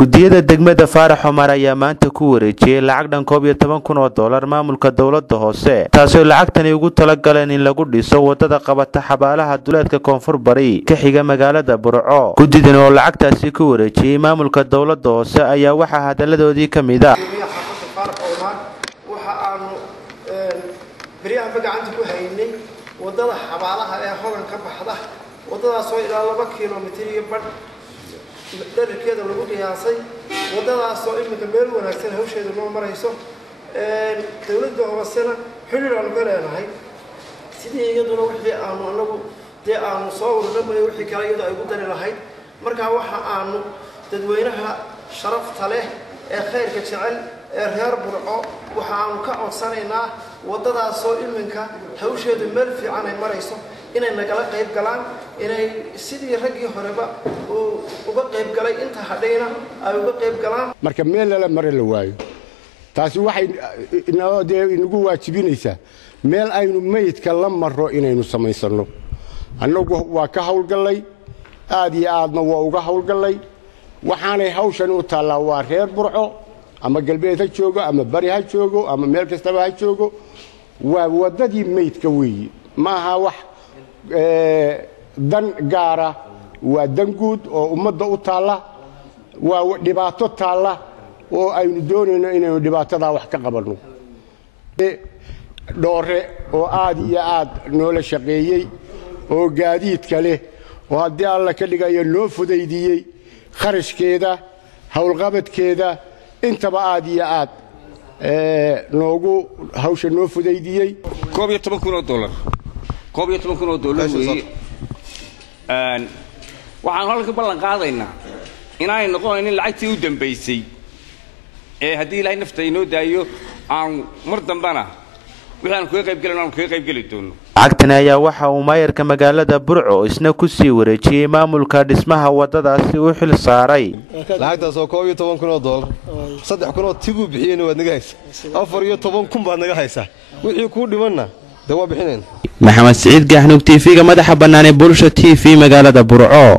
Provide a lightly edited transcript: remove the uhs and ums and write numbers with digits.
gudiyada degmada Faarax Omar ayaa maanta ku wareejiyay lacag dhan $12,000 maamulka dawladda hoose taasoo lacagtani ugu tala galeen in lagu dhiso wadada qabata xabaalaha duleedka koonfur bari ka xiga magaalada Burco. gudidan oo lacagtaasi ku wareejiyay maamulka dawladda hoose ayaa waxa hadaladoodii kamid ah بريان بقى ku haynay wadada xabaalaha ee hogan ka baxda wadadaas oo ilaa 2 kiiloomitir iyo badh dhererkeeda lagu qiyaasay wadadaas oo imika meel wanaagsan hawsheedu loo marayso dawladda hoosena xiriir aan ka leenahay sidii iyaduna wixii aanu anagu aanu soo warnay wixii kale iyada ay ku dari lahayd marka waxa aanu dadweynaha sharafta leh ee khayrka jecel ee reer Burco waxa aanu ka codsanaynaa wadadaas oo iminka hawsheedu meel fiican ay marayso inay nagala qayb galaan inay sidii ragii horeba uga qayb galay inta hadhayna ay uga qayb galaan marka meel la marin la waayo taasi waxay inagu waajibinaysaa meel aynu meydka la maro inaynu samaysano annagu waa ka hawlgalay aad iyo aadna waa uga hawlgalay waxaanay hawshan u taalaa waa reer Burco ama galbeed ha joogo ama bari ha joogo ama meel kastaba ha joogo waa wadadii meydka weeye maaha wax dan gaara waa dan guud oo ummadda u taala waa dhibaato taala oo aynu doonayno inaynu dhibaatada wax ka qabanno doore oo aad iyo aad noola shaqeeyay oo gaadiidka leh oo haddii alla ka dhigayo noo fudaydiyay kharashkeeda hawlqabadkeeda intaba aad iyo aad noogu hawsha noo fudaydiyay $12,000 weeye waxaan halka ballan qaadaynaa inay noqonaynin lacagtii u dambeysay ee haddii ilaahay nafta inoo daayo aan mar dambana waxaan kaga qayb gali doono. lacagtan ayaa waxa uu maayarka magaalada Burco isna ku sii wareejiyay maamulka dhismaha wadadaasi u xil saaray lacagtaas oo $12,000 3,000 tigu bixiyeen waad naga haysaa 14,000 baad naga haysaa wixii ku dhimanna waa bixineen. Maxamed Saciid Gaxnug TV-ga madaxa bannaan ee Bulsho TV magaalada Burco.